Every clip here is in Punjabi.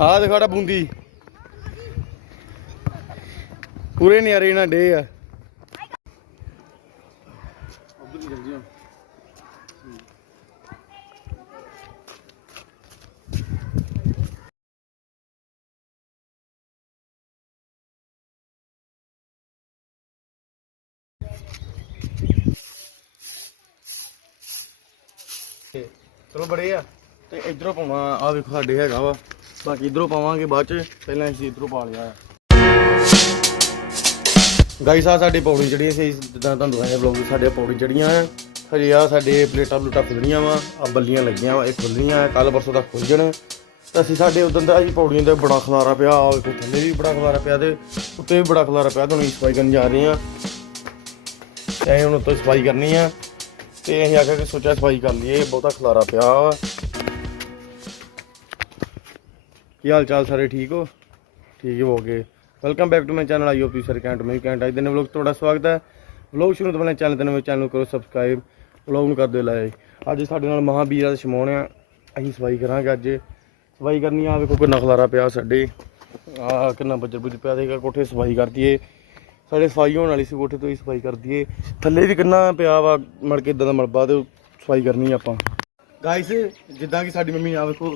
ਆਹ ਦੇਖੋ ਸਾਡਾ ਬੂੰਦੀ। ਪੂਰੇ ਨਿਆਰੇ ਨਾਲ ਡੇ ਆ। ਚਲੋ ਬੜੇ ਆ। ਤੇ ਇਧਰੋਂ ਪਾਉਣਾ ਆ ਵੇਖੋ ਸਾਡੇ ਹੈਗਾ ਵਾ। ਬਾਕੀ ਇਧਰੋਂ ਪਾਵਾਂਗੇ ਬਾਅਦ ਚ, ਪਹਿਲਾਂ ਅਸੀਂ ਇਧਰੋਂ ਪਾ ਲਿਆ ਆ। ਗਾਈਸ ਆ ਸਾਡੇ ਪੌੜੀ ਚੜੀਆਂ ਸੀ ਜਿੱਦਾਂ ਤੁਹਾਨੂੰ ਦੱਸਿਆ ਵਲੌਗ ਸਾਡੇ ਪੌੜੀ ਚੜੀਆਂ ਆ। ਹਜੇ ਆ ਸਾਡੇ ਪਲੇਟਾਂ ਪਲੂਟਾਂ ਖੁੱਲਣੀਆਂ ਵਾ ਆ ਬੱਲੀਆਂ ਲੱਗੀਆਂ ਵਾ, ਇਹ ਖੁੱਲਣੀਆਂ ਕੱਲ ਪਰਸੋਂ ਤੱਕ ਖੁੱਲ ਜਾਣ। ਤਾਂ ਅਸੀਂ ਸਾਡੇ ਉਦੋਂ ਦਾ ਅਸੀਂ ਪੌੜੀਆਂ ਦਾ ਬੜਾ ਖਲਾਰਾ ਪਿਆ ਆ ਵੇਖੋ ਥੱਲੇ ਵੀ ਬੜਾ ਖਲਾਰਾ ਪਿਆ ਤੇ ਉੱਤੇ ਵੀ ਬੜਾ ਖਲਾਰਾ ਪਿਆ, ਤੁਹਾਨੂੰ ਸਫ਼ਾਈ ਕਰਨ ਜਾ ਰਹੇ ਆ ਤੇ ਅਸੀਂ ਹੁਣ ਉੱਤੋਂ ਸਫ਼ਾਈ ਕਰਨੀ ਆ, ਤੇ ਅਸੀਂ ਆਖਿਆ ਕਿ ਸੋਚਿਆ ਸਫ਼ਾਈ ਕਰ ਲਈਏ, ਬਹੁਤਾ ਖਲਾਰਾ ਪਿਆ ਕੀ ਹਾਲ ਚਾਲ ਸਾਰੇ ਠੀਕ ਹੋ? ਠੀਕ ਹੋ ਗਏ। Welcome back to my channel I hope you sir can't ਮੈਂ ਕੈਂਟ ਅੱਜ ਦੇ ਵਲੌਗ ਤੁਹਾਡਾ ਸਵਾਗਤ ਹੈ। ਵਲੌਗ ਸ਼ੁਰੂ ਤੋਂ ਪਹਿਲਾਂ ਚੈਨਲ ਤੇ ਨਵੇਂ ਚੈਨਲ ਨੂੰ ਕਰੋ ਸਬਸਕ੍ਰਾਈਬ ਵਲੌਗ ਨੂੰ ਕਰ ਦਿਓ ਲਾਈਕ ਅੱਜ ਸਾਡੇ ਨਾਲ ਮਹਾਬੀਰ ਦਾ ਸ਼ਮੋਣ ਆ। ਅਸੀਂ ਸਫ਼ਾਈ ਕਰਾਂਗੇ ਅੱਜ। ਸਫ਼ਾਈ ਕਰਨੀ ਆ ਵੇਖੋ ਕਿੰਨਾ ਖਲਾਰਾ ਪਿਆ ਸਾਡੇ। ਆ ਕਿੰਨਾ ਬੱਜਰ ਬੁੱਜ ਪਿਆ ਦੇਗਾ ਕੋਠੇ ਸਫ਼ਾਈ ਕਰ ਦਈਏ। ਸਾਡੇ ਸਫ਼ਾਈ ਹੋਣ ਵਾਲੀ ਸੀ, ਕੋਠੇ ਤੋਂ ਹੀ ਸਫ਼ਾਈ ਕਰ ਦਈਏ। ਥੱਲੇ ਵੀ ਕਿੰਨਾ ਪਿਆ ਵਾ, ਮੜ ਕੇ ਇਦਾਂ ਦਾ ਮਲਬਾ ਤੇ ਸਫ਼ਾਈ ਕਰਨੀ ਆਪਾਂ। ਗਾਇਸ ਜਿੱਦਾਂ ਕਿ ਸਾਡੀ ਮੰਮੀ ਆ, ਵੇਖੋ,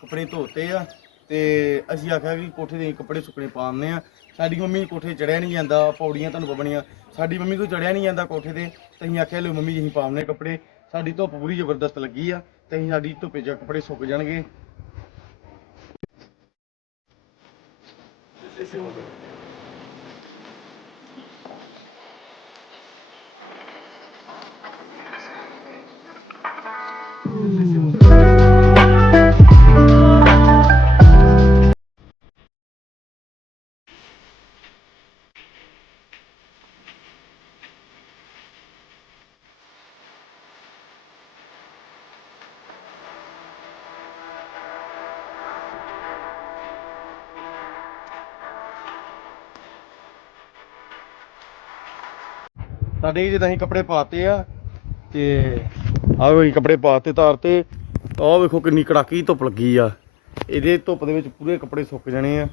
ਕੱਪੜੇ ਧੋਤੇ ਆ। ਤੇ ਅਸੀਂ ਆਖਿਆ ਵੀ ਕੋਠੇ ਦੇ ਅਸੀਂ ਕੱਪੜੇ ਸੁੱਕਣੇ ਪਾਉਂਦੇ ਆ ਸਾਡੀ ਮੰਮੀ ਕੋਠੇ ਚੜਿਆ ਨਹੀਂ ਜਾਂਦਾ, ਪੌੜੀਆਂ ਤੁਹਾਨੂੰ ਪਬਣੀਆਂ ਸਾਡੀ ਮੰਮੀ ਤੋਂ ਚੜਿਆ ਨਹੀਂ ਜਾਂਦਾ ਕੋਠੇ ਤੇ ਤੇ ਅਸੀਂ ਆਖਿਆ, ਲਓ ਮੰਮੀ ਜੀ ਅਸੀਂ ਪਾਉਂਦੇ ਕੱਪੜੇ। ਸਾਡੀ ਧੁੱਪ ਪੂਰੀ ਜ਼ਬਰਦਸਤ ਲੱਗੀ ਆ, ਤੇ ਅਸੀਂ ਸਾਡੀ ਧੁੱਪੇ ਚ ਕੱਪੜੇ ਸੁੱਕ ਜਾਣਗੇ। ਸਾਡੇ ਜਦੋਂ ਅਸੀਂ ਕੱਪੜੇ ਪਾਤੇ ਆ ਤੇ ਆਹ ਅਸੀਂ ਕੱਪੜੇ ਪਾਤੇ ਤਾਰ ਤੇ, ਆਹ ਵੇਖੋ ਕਿੰਨੀ ਕੜਾਕੀ ਧੁੱਪ ਲੱਗੀ ਆ। ਇਹਦੇ ਧੁੱਪ ਦੇ ਵਿੱਚ ਪੂਰੇ ਕੱਪੜੇ ਸੁੱਕ ਜਾਣੇ ਆ।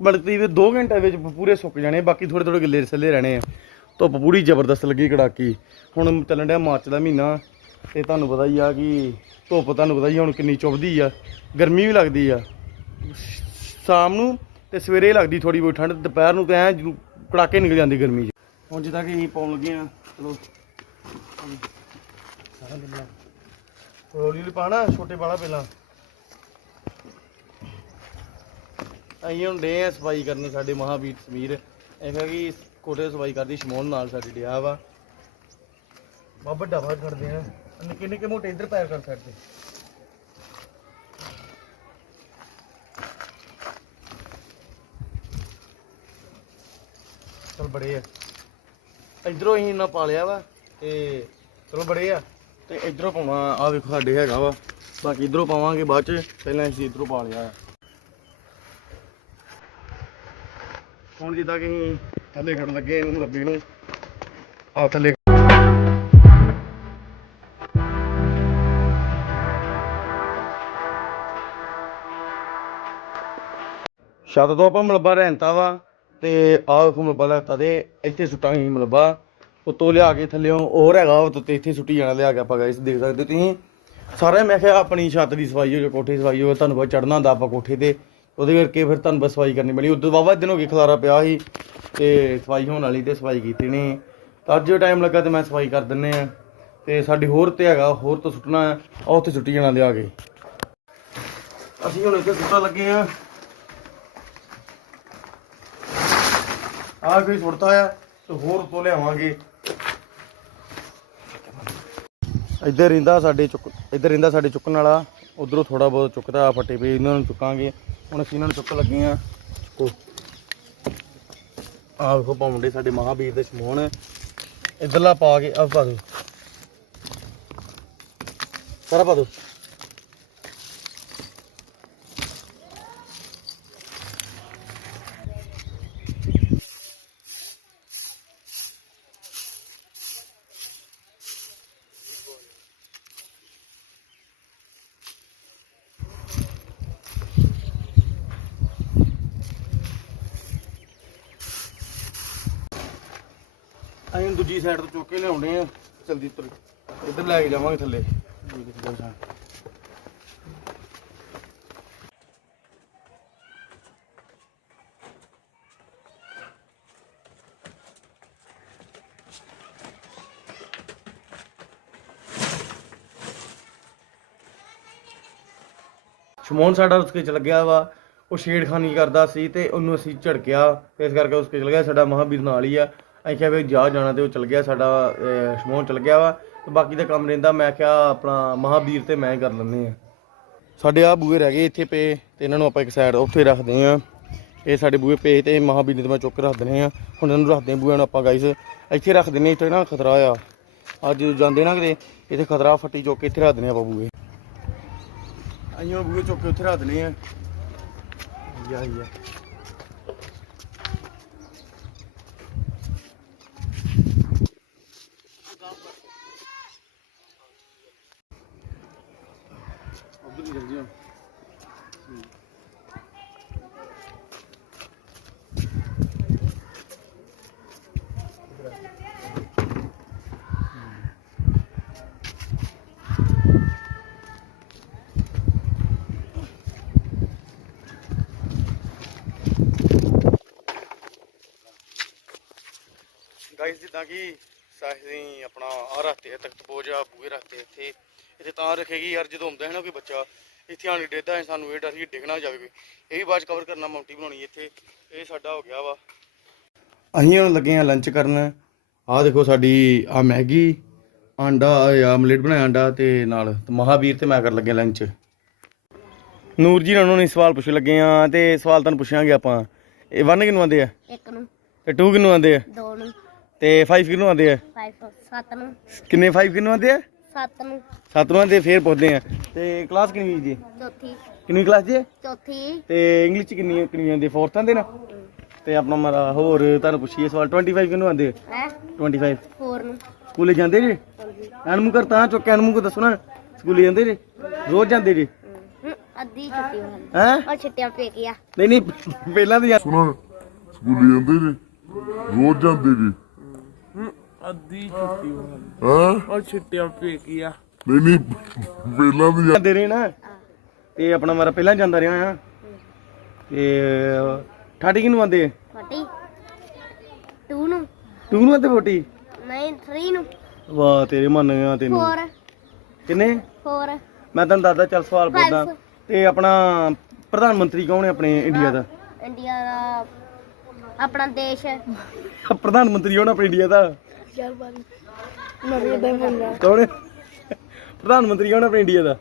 ਬਲਕਿ ਵੀ 2 ਘੰਟੇ ਵਿੱਚ ਪੂਰੇ ਸੁੱਕ ਜਾਣੇ ਬਾਕੀ ਥੋੜੇ ਥੋੜੇ ਗਿੱਲੇ ਰਸਲੇ ਰਹਿਣੇ ਆ। ਧੁੱਪ ਪੂਰੀ ਜ਼ਬਰਦਸਤ ਲੱਗੀ ਕੜਾਕੀ। ਹੁਣ ਚੱਲਣ ਡਿਆ ਮਾਰਚ ਦਾ ਮਹੀਨਾ ਤੇ ਤੁਹਾਨੂੰ ਪਤਾ ਹੀ ਆ ਕਿ ਧੁੱਪ ਤੁਹਾਨੂੰ ਪਤਾ ਹੀ ਆ ਹੁਣ ਕਿੰਨੀ ਚੁੱਭਦੀ ਆ। ਗਰਮੀ ਵੀ ਲੱਗਦੀ ਆ। ਸ਼ਾਮ ਨੂੰ ਤੇ ਸਵੇਰੇ ਲੱਗਦੀ ਥੋੜੀ ਬਹੁਤ ਠੰਡ, ਦੁਪਹਿਰ ਨੂੰ ਤਾਂ ਐ ਕੜਾਕੇ ਨਿਕਲ ਜਾਂਦੀ ਗਰਮੀ 'ਚ। ਹੁਣ ਜਿੱਦਾਂ ਕਿ ਅਸੀਂ ਪਾਉਣ ਲੱਗੇ ਆ ਚਲੋ। ਸਾਰਾ ਲਿਆ ਹੌਲੀ ਹੌਲੀ ਪਾਣਾ ਛੋਟੇ ਵਾਲਾ ਪਹਿਲਾਂ। ਅਸੀਂ ਹੁਣ ਡੇ ਆ ਸਫ਼ਾਈ ਕਰਨ ਸਾਡੇ ਮਹਾਵੀਰ ਸਮੀਰ। ਇਹ ਹੈ ਕਿ ਕੋਟੇ ਸਫ਼ਾਈ ਕਰਦੀ ਸ਼ਮੋਲ ਨਾਲ ਸਾਡੀ ਡਿਆ ਵਾ। ਬਾ ਵੱਡਾ ਬਾਹਰ ਕਰਦੇ ਆ। ਨਿੱਕੇ ਨਿੱਕੇ ਮੋਟੇ ਇੱਧਰ ਪੈਰ ਕਰ ਸਕਦੇ ਚਲ ਬੜੇ ਆ। ਇਧਰੋਂ ਅਸੀਂ ਇੰਨਾ ਪਾ ਵਾ ਤੇ ਚਲੋ ਬੜੇ ਆ। ਤੇ ਇਧਰੋਂ ਪਾਉਣਾ ਆ ਵੇਖੋ ਸਾਡੇ ਹੈਗਾ ਵਾ। ਬਾਕੀ ਇਧਰੋਂ ਪਾਵਾਂਗੇ ਬਾਅਦ ਚ, ਪਹਿਲਾਂ ਅਸੀਂ ਇਧਰੋਂ ਪਾ ਲਿਆ। ਆ ਹੁਣ ਜਿੱਦਾਂ ਕਿ ਅਸੀਂ ਥੱਲੇ ਖੜਨ ਲੱਗੇ ਇਹਨੂੰ ਲੱਭੀ ਨੂੰ। ਆ ਥੱਲੇ ਛੱਤ ਤੋਂ ਆਪਾਂ ਮਲਬਾ ਰਹਿੰਤਾ ਵਾ। ਤੇ ਆਹ ਵੇਖੋ ਮਲਬਾ ਲੈਤਾ ਇੱਥੇ ਸੁੱਟਾਂਗੇ ਮਲਬਾ ਉੱਤੋਂ ਲਿਆ ਕੇ ਥੱਲੇੋਂ ਹੋਰ ਹੈਗਾ ਉਹ ਤੇ ਇੱਥੇ ਸੁੱਟੀ ਜਾਣਾ, ਲਿਆ ਕੇ ਆਪਾਂ ਗਾਇਸ ਦੇਖ ਸਕਦੇ ਹੋ ਤੁਸੀਂ। ਸਾਰੇ ਮੈਂ ਕਿਹਾ ਆਪਣੀ ਛੱਤ ਦੀ ਸਫ਼ਾਈ ਹੋ ਜਾਏ ਕੋਠੇ ਦੀ ਸਫ਼ਾਈ ਹੋ ਤੁਹਾਨੂੰ ਬਹੁਤ ਚੜਨਾ ਹੁੰਦਾ ਆਪਾਂ ਕੋਠੇ ਤੇ। ਉਹਦੇ ਕਰਕੇ ਫਿਰ ਤੁਹਾਨੂੰ ਬਸ ਸਫ਼ਾਈ ਕਰਨੀ ਪੈਣੀ। ਉਦੋਂ ਵਾਵਾ ਦਿਨ ਹੋ ਗਏ, ਖਲਾਰਾ ਪਿਆ ਸੀ ਤੇ ਸਫ਼ਾਈ ਹੋਣ ਵਾਲੀ ਤੇ ਸਫ਼ਾਈ ਕੀਤੀ ਨਹੀਂ ਤਾਂ ਅੱਜ ਟਾਈਮ ਲੱਗਾ ਤੇ ਮੈਂ ਸਫ਼ਾਈ ਕਰ ਦਿੰਨੇ ਆ ਤੇ ਸਾਡੀ ਹੋਰ ਤੇ ਹੈਗਾ, ਹੋਰ ਤੋਂ ਸੁੱਟਣਾ ਆ ਆਹ ਉੱਥੇ ਸੁੱਟੀ ਜਾਣਾ ਲਿਆ ਕੇ। ਅਸੀਂ ਹੁਣ ਇੱਥੇ ਸੁੱਟਣ ਲੱਗੇ ਆ ਆਹ ਕੋਈ ਸੁੱਟਦਾ ਆ, ਤੇ ਹੋਰ ਤੋਂ ਲਿਆਵਾਂਗੇ। ਇੱਧਰ ਰਹਿੰਦਾ ਸਾਡੇ ਚੁੱਕ, ਇੱਧਰ ਰਹਿੰਦਾ ਸਾਡੇ ਚੁੱਕਣ ਵਾਲਾ, ਉਧਰੋਂ ਥੋੜਾ ਬਹੁਤ ਚੁੱਕਦਾ ਆ ਫੱਟੇ ਪਏ ਇਹਨਾਂ ਨੂੰ ਚੁੱਕਾਂਗੇ। ਹੁਣ ਅਸੀਂ ਇਹਨਾਂ ਨੂੰ ਚੁੱਕ ਲੱਗੇ ਆ ਚੁੱਕੋ। ਆਹ ਵੇਖੋ ਪਾਉਂਦੇ ਸਾਡੇ ਮਹਾਵੀਰ ਦੇ ਸਮੂਹਣ ਇੱਧਰਲਾ ਪਾ ਕੇ ਆਹ ਪਾ ਦੋ ਸਾਰਾ ਪਾ ਦੋ ਅਸੀਂ ਦੂਜੀ ਸਾਈਡ ਤੋਂ ਚੁੱਕ ਕੇ ਲਿਆਉਣੇ ਆ। ਜਲਦੀ ਉੱਤਰ ਇੱਧਰ ਲੈ ਕੇ ਜਾਵਾਂਗੇ ਥੱਲੇ। ਸ਼ਮੋਨ ਸਾਡਾ ਉਸਕੇ ਚ ਲੱਗਿਆ ਵਾ। ਉਹ ਛੇੜਖਾਨੀ ਕਰਦਾ ਸੀ ਤੇ ਉਹਨੂੰ ਅਸੀਂ ਝੜਕਿਆ। ਤੇ ਇਸ ਕਰਕੇ ਉਸਕੇ ਚਲ ਗਿਆ ਸਾਡਾ ਮਹਾਵੀਰ ਨਾਲ ਹੀ ਆ। ਅਸੀਂ ਕਿਹਾ ਵੀ ਜਾ ਜਾਣਾ ਤੇ ਉਹ ਚਲ ਗਿਆ ਸਾਡਾ ਅਹ, ਸ਼ਮੋਨ ਚਲ ਗਿਆ ਵਾ ਤੇ ਬਾਕੀ ਦਾ ਕੰਮ ਰਹਿੰਦਾ ਮੈਂ ਕਿਹਾ ਆਪਣਾ ਮਹਾਵੀਰ ਤੇ ਮੈਂ ਹੀ ਕਰ ਲੈਂਦੇ ਆ ਸਾਡੇ ਆ ਬੂਏ ਰਹਿ ਗਏ ਇੱਥੇ ਪਏ ਤੇ ਇਹਨਾਂ ਨੂੰ ਆਪਾਂ ਇੱਕ ਸਾਈਡ ਉੱਥੇ ਰੱਖਦੇ ਆ ਇਹ ਸਾਡੇ ਬੂਏ ਪਏ ਤੇ ਮਹਾਵੀਰ ਨੇ ਤੇ ਮੈਂ ਚੁੱਕ ਕੇ ਰੱਖ ਦਿੰਦੇ ਆ ਹੁਣ ਇਹਨਾਂ ਨੂੰ ਰੱਖਦੇ ਆ ਬੂਏ ਨੂੰ ਆਪਾਂ ਗਾਈਸ ਇੱਥੇ ਰੱਖ ਦਿੰਦੇ ਆ, ਇੱਥੇ ਨਾ ਖਤਰਾ ਆ। ਅੱਜ ਜਾਂਦੇ ਨਾ ਕਿਤੇ ਇੱਥੇ ਖਤਰਾ ਫੱਟੀ ਚੁੱਕ ਕੇ ਇੱਥੇ ਰੱਖ ਦਿੰਦੇ ਆ ਆਪਾਂ ਬੂਏ ਅਸੀਂ ਉਹ ਬੂਹੇ ਚੁੱਕ ਕੇ ਉੱਥੇ ਰੱਖ ਦਿੰਦੇ ਆ ਯਾ ਯਾ ਉਧਰ ਹੀ ਜਲਦੀ ਜਿੱਦਾਂ ਕਿ ਸਾਹੀਂ ਆਪਣਾ ਆ ਰੱਖਤੇ ਆ ਤਖਤ ਪੋਜ ਆ ਬੂਹੇ ਰੱਖਤੇ ਇੱਥੇ। ਇੱਥੇ ਤਾਂ ਰੱਖੇਗੀ ਯਾਰ ਜਦੋਂ ਹੁੰਦਾ ਹੈ ਨਾ ਕੋਈ ਬੱਚਾ ਇੱਥੇ ਆਣ ਡੇਦਾ ਹੈ ਸਾਨੂੰ ਇਹ ਡਰ ਕਿ ਡਿੱਗ ਨਾ ਜਾਵੇ ਕੋਈ। ਇਹ ਵੀ ਬਾਅਦ ਕਵਰ ਕਰਨਾ ਮਾਉਂਟੀ ਬਣਾਉਣੀ ਇੱਥੇ। ਇਹ ਸਾਡਾ ਹੋ ਗਿਆ ਵਾ। ਅਸੀਂ ਹੁਣ ਲੱਗੇ ਆ ਲੰਚ ਕਰਨ। ਆਹ ਦੇਖੋ ਸਾਡੀ ਆ ਮੈਗੀ ਆਂਡਾ ਆ ਆਮਲੇਟ ਬਣਾਇਆ ਆਂਡਾ ਤੇ ਨਾਲ ਤੇ ਮਹਾਵੀਰ ਤੇ ਮੈਂ ਕਰ ਲੱਗੇ ਲੰਚ ਨੂਰ ਜੀ ਨਾਲ ਨੂੰ ਸਵਾਲ ਪੁੱਛਣ ਲੱਗੇ ਆ ਤੇ ਸਵਾਲ ਤੁਹਾਨੂੰ ਪੁੱਛਾਂਗੇ ਆਪਾਂ। ਇਹ ਵਨ ਕਿਨੂੰ ਆਉਂਦੇ ਆ? ਇੱਕ ਨੂੰ। ਤੇ 2 ਕਿਨੂੰ ਆਉਂਦੇ ਆ? ਦੋ ਨੂੰ। ਤੇ 5 ਕਿਨੂੰ ਆਉਂਦੇ ਆ? 5 ਸੱਤ ਨੂੰ। ਕਿੰਨੇ 5 ਕਿਨੂੰ ਆਉਂਦੇ ਆ? ਸੱਤ ਨੂੰ। 7 ਨੂੰ ਆਉਂਦੇ ਫੇਰ ਪੁੱਛਦੇ ਆ। ਤੇ ਕਲਾਸ ਕਿੰਨੀ ਜੀ? ਚੌਥੀ। ਕਿੰਨੀ ਕਲਾਸ ਜੀ ਚੌਥੀ। ਤੇ ਇੰਗਲਿਸ਼ ਚ ਕਿੰਨੀ ਕਿੰਨੀ ਆਉਂਦੀ 4th ਆਉਂਦੇ ਨਾ? ਤੇ ਆਪਣਾ ਮਾਰਾ ਹੋਰ ਤੁਹਾਨੂੰ ਪੁੱਛੀਏ ਸਵਾਲ। 25 ਕਿਨੂੰ ਆਉਂਦੇ? ਹੈ? 25 ਫੋਰ ਨੂੰ। ਸਕੂਲੇ ਜਾਂਦੇ ਜੀ? ਹਾਂਜੀ ਅਨਮੂ ਕਰ ਤਾਂ ਚੁੱਕ ਕੇ ਅਨਮੂ ਕੋ ਦੱਸੋ ਨਾ। ਸਕੂਲੇ ਜਾਂਦੇ ਜੀ? ਰੋਜ਼ ਜਾਂਦੇ ਜੀ? ਅੱਧੀ ਛੁੱਟੀ ਹੋਣੀ ਹੈ? ਉਹ ਛੁੱਟੀਆਂ ਪੇ ਗਿਆ ਨਹੀਂ ਨਹੀਂ ਪਹਿਲਾਂ ਤਾਂ ਜਾਂ- ਸੁਣਾ ਸਕੂਲੇ ਜਾਂਦੇ ਨੇ ਰੋਜ਼ ਜਾਂਦੇ ਨੇ ਅੱਧੀ ਛੁੱਟੀ ਹੋਣੀ ਹਾਂ? ਔਰ ਛੁੱਟੀਆਂ ਪੇ ਗਿਆ ਨਹੀਂ ਨਹੀਂ ਪਹਿਲਾਂ ਤਾਂ ਜਾਂਦੇ ਰਹੇ ਨਾ। ਤੇ ਆਪਣਾ ਮਾਰਾ ਪਹਿਲਾਂ ਜਾਂਦਾ ਰਿਹਾ ਆ। ਤੇ ਠਾਟੀ ਕਿਨੂੰ ਆਉਂਦੇ ਆ ਫੋਰਟੀ ਟੂ ਨੂੰ। ਟੂ ਨੂੰ ਆਉਂਦੇ 40 ਨਹੀਂ ਥਰੀ ਨੂੰ। ਵਾਹ ਤੇਰੇ ਮੰਨ ਗਿਆ ਤੈਨੂੰ। ਫੋਰ। ਕਿੰਨੇ? ਫੋਰ। ਮੈਂ ਤੁਹਾਨੂੰ ਦੱਸਦਾ ਚੱਲ ਸਵਾਲ. ਪੁੱਛਦਾ। ਤੇ ਆਪਣਾ ਪ੍ਰਧਾਨ ਮੰਤਰੀ ਕੌਣ ਹੈ ਆਪਣੇ ਇੰਡੀਆ ਦਾ? ਇੰਡੀਆ ਦਾ ਆਪਣਾ ਦੇਸ਼। ਪ੍ਰਧਾਨ ਮੰਤਰੀ ਕੌਣ ਆਪਣੇ ਇੰਡੀਆ ਦਾ? ਪ੍ਰਧਾਨ ਮੰਤਰੀ ਕੌਣ ਹੈ ਆਪਣੇ ਇੰਡੀਆ ਦਾ?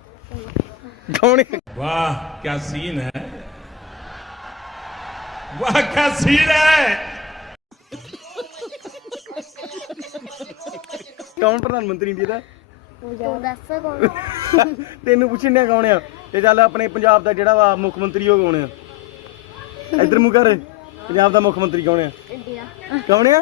ਕੌਣ ਹੈ? ਵਾਹ ਕੀ ਸੀਨ ਹੈ। ਵਾਹ ਕੀ ਸੀਨ ਹੈ। ਕੌਣ ਪ੍ਰਧਾਨ ਮੰਤਰੀ ਇੰਡੀਆ ਦਾ? ਤੂੰ ਦੱਸ ਕੌਣ ਤੈਨੂੰ ਪੁੱਛਣਿਆ ਕੌਣ ਆ? ਤੇ ਚੱਲ ਆਪਣੇ ਪੰਜਾਬ ਦਾ ਜਿਹੜਾ ਵਾ ਮੁੱਖ ਮੰਤਰੀ ਉਹ ਕੌਣ ਆ? ਇੱਧਰ ਮੂੰਹ ਕਰ। ਪੰਜਾਬ ਦਾ ਮੁੱਖ ਮੰਤਰੀ ਕੌਣ ਆ? ਇੰਡੀਆ। ਕੌਣ ਆ?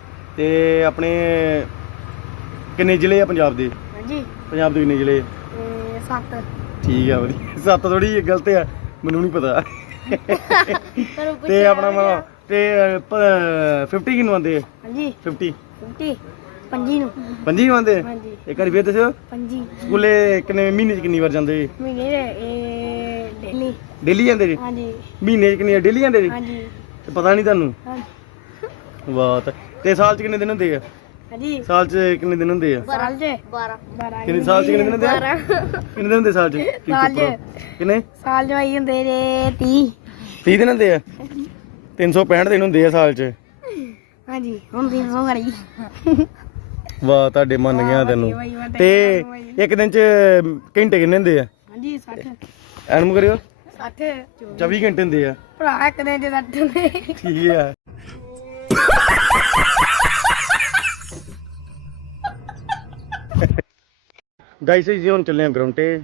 ਤੇ ਆਪਣੇ ਕਿੰਨੇ ਜ਼ਿਲ੍ਹੇ ਆ ਪੰਜਾਬ ਦੇ? ਹਾਂਜੀ। ਪੰਜਾਬ ਦੇ ਕਿੰਨੇ ਜ਼ਿਲ੍ਹੇ ਇਹ ਸੱਤ। ਠੀਕ ਆ ਵਧੀਆ। ਸੱਤ ਥੋੜੀ ਗਲਤ ਆ ਮੈਨੂੰ ਨਹੀਂ ਪਤਾ। ਤੇ ਆਪਣਾ ਵਾ- ਤੇ ਅ, ਪ- 50 ਕਿਨੂੰ ਆਉਂਦੇ ਆ? ਹਾਂਜੀ। 50 50 ਪੰਜੀ ਨੂੰ। ਪੰਜੀ ਨੂੰ ਆਉਂਦੇ ਆ? ਹਾਂਜੀ। ਇੱਕ ਵਾਰੀ ਫੇਰ ਦੱਸਿਓ। ਪੰਜੀ। ਸਕੂਲੇ ਕਿੰਨੇ ਮਹੀਨੇ ਚ ਕਿੰਨੀ ਵਾਰ ਜਾਂਦੇ ਜੀ? ਮਹੀਨੇ ਦੇ ਇਹ ਦਿੱਲੀ ਡੇਲੀ ਜਾਂਦੇ ਜੀ? ਹਾਂਜੀ। ਮਹੀਨੇ ਚ ਕਿੰਨੀ ਡੇਲੀ ਜਾਂਦੇ ਜੀ? ਹਾਂਜੀ। ਤੇ ਪਤਾ ਨਹੀਂ ਤੁਹਾਨੂੰ? ਹਾਂਜੀ। ਵਾਹ ਤੇ- ਤੇ ਸਾਲ ਚ ਕਿੰਨੇ ਦਿਨ ਹੁੰਦੇ ਆ? ਹਾਂਜੀ। ਸਾਲ ਚ ਕਿੰਨੇ ਦਿਨ ਹੁੰਦੇ ਆ? ਸਾਲ ਚ? 12 12 ਕਿੰਨੇ ਸਾਲ ਚ ਕਿੰਨੇ ਦਿਨ ਹੁੰਦੇ ਆ? ਕਿੰਨੇ ਦਿਨ ਹੁੰਦੇ ਸਾਲ ਚ? ਕੀ ਸਾਲ ਚ। ਕਿੰਨੇ? ਸਾਲ ਚ ਆਈ ਹੁੰਦੇ ਨੇ 30 30 ਦਿਨ ਹੁੰਦੇ ਆ? 365 ਦਿਨ ਹੁੰਦੇ ਆ ਸਾਲ ਚ? ਹਾਂਜੀ ਹੁਣ 300 ਕਰੀ ਵਾਹ ਤੁਹਾਡੇ ਮੰਨ ਗਿਆ ਤੈਨੂੰ। ਤੇ ਇੱਕ ਦਿਨ ਚ ਘੰਟੇ ਕਿੰਨੇ ਹੁੰਦੇ ਆ? ਹਾਂਜੀ 60 ਐਨਮ ਕਰਿਓ। 60 24 ਘੰਟੇ ਹੁੰਦੇ ਆ। ਭਰਾ ਇੱਕ ਦਿਨ ਦੇ 60 ਨੇ ਠੀਕ ਆ ਗਾਈਸ ਜੀ ਹੁਣ ਚੱਲੇ ਆ ਗਰਾਊਂਡ ਤੇ।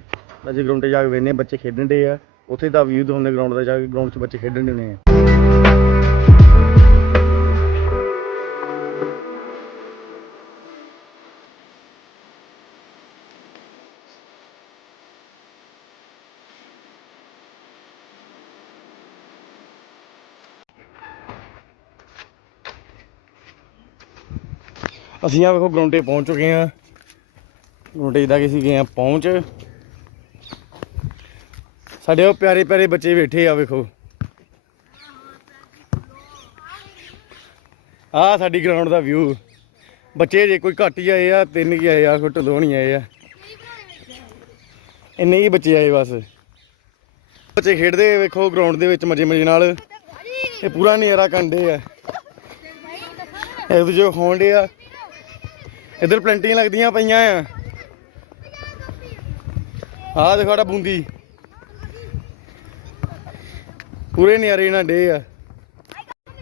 ਅਸੀਂ ਗਰਾਊਂਡ ਤੇ ਜਾ ਕੇ ਵੇਨੇ ਬੱਚੇ ਖੇਡਣ ਦੇ ਆ। ਉੱਥੇ ਦਾ ਵਿਊ ਹੁੰਦਾ ਗਰਾਊਂਡ ਦਾ ਜਾ ਕੇ ਗਰਾਊਂਡ 'ਚ ਬੱਚੇ ਖੇਡਣ ਦੇ ਨੇ। ਆ ਅਸੀਂ ਆ ਵੇਖੋ ਗਰਾਊਂਡ ਪਹੁੰਚ ਚੁੱਕੇ ਆ ਗਰਾਊਂਡ ਤੇ ਜਿੱਦਾਂ ਕਿ ਅਸੀਂ ਗਏ ਆ ਪਹੁੰਚ। ਸਾਡੇ ਉਹ ਪਿਆਰੇ ਪਿਆਰੇ ਬੱਚੇ ਬੈਠੇ ਆ ਵੇਖੋ। ਆ ਸਾਡੀ ਗਰਾਊਂਡ ਦਾ ਵਿਊ ਬੱਚੇ ਜੇ ਕੋਈ ਘੱਟ ਹੀ ਆਏ ਆ, ਤਿੰਨ ਹੀ ਆਏ ਆ, ਕੋਈ ਢਲੋਂ ਨਹੀਂ ਆਏ ਆ। ਇੰਨੇ ਹੀ ਬੱਚੇ ਆਏ ਬਸ। ਬੱਚੇ ਖੇਡਦੇ ਵੇਖੋ ਗਰਾਊਂਡ ਦੇ ਵਿੱਚ ਮਜੇ ਮਜੇ ਨਾਲ। ਇਹ ਪੂਰਾ ਨਜ਼ਾਰਾ ਕੰਡੇ ਆ। ਇਹ ਦੂਜੇ ਖੋਂਡੇ ਆ। ਇਧਰ ਪਲੰਟੀਆਂ ਲੱਗਦੀਆਂ ਪਈਆਂ ਆ। ਆਹ ਦੇਖੋ ਸਾਡਾ ਬੂੰਦੀ। ਪੂਰੇ ਨਿਆਰੇ ਨਾਲ ਡੇ ਆ।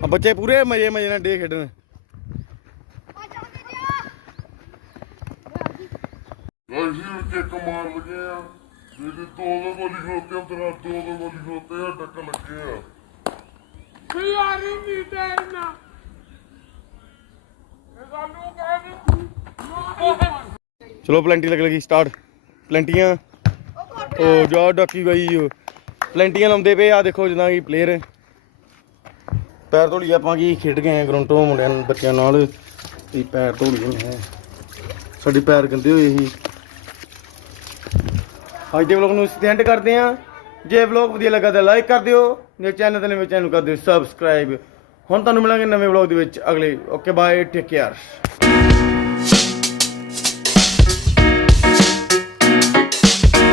ਆ ਬੱਚੇ ਪੂਰੇ ਮਜੇ ਮਜੇ ਨਾਲ ਡੇ ਖੇਡਣ। ਅਸੀਂ ਮਾਰ ਲਗੇ ਆ ਜਿਹੜੇ ਦੋ ਦੋ ਗੋਲੀ ਖੋਤੇ ਉਤਰਾ ਦੋ ਦੋ ਗੋਲੀ ਖੋਤੇ ਆ ਡੱਕ ਲੱਗੇ ਆ। ਕੀ ਆ ਰਹੀ ਨਹੀਂ ਤੈਨਾਂ ਇਹ ਸਾਨੂੰ ਕਹਿ ਚਲੋ ਪਲੰਟੀ ਲੱਗ ਲਗੀ ਸਟਾਰਟ ਪਲੰਟੀਆਂ। ਉਹ ਜਾ ਡਾਕੀ ਗਈ ਓ। ਪਲੰਟੀਆਂ ਲਾਉਂਦੇ ਪਏ ਆ, ਦੇਖੋ ਜਿੱਦਾਂ ਕਿ ਪਲੇਅਰ ਪੈਰ ਧੋਲੀ ਆਪਾਂ ਕੀ ਖੇਡ ਗਏ ਆ ਗਰਾਊਂਡ ਤੋਂ ਮੁੰਡਿਆਂ ਬੱਚਿਆਂ ਨਾਲ। ਤੇ ਪੈਰ ਧੋਲੀ ਨੇ ਸਾਡੇ ਪੈਰ ਗੰਦੇ ਹੋਏ ਸੀ। ਅੱਜ ਦੇ ਵਲੌਗ ਨੂੰ ਇਸ ਤੇ ਕਰਦੇ ਆ ਜੇ ਵਲੌਗ ਵਧੀਆ ਲੱਗਾ ਤਾਂ ਲਾਈਕ ਕਰ ਦਿਓ। ਜੇ ਚੈਨਲ ਤੇ ਨਵੇਂ ਚੈਨਲ ਕਰ ਦਿਓ ਸਬਸਕ੍ਰਾਈਬ ਹੁਣ ਤੁਹਾਨੂੰ ਮਿਲਾਂਗੇ ਨਵੇਂ ਵਲੌਗ ਦੇ ਵਿੱਚ। ਅਗਲੇ ਓਕੇ ਬਾਏ ਟੇਕ ਕੇਅਰ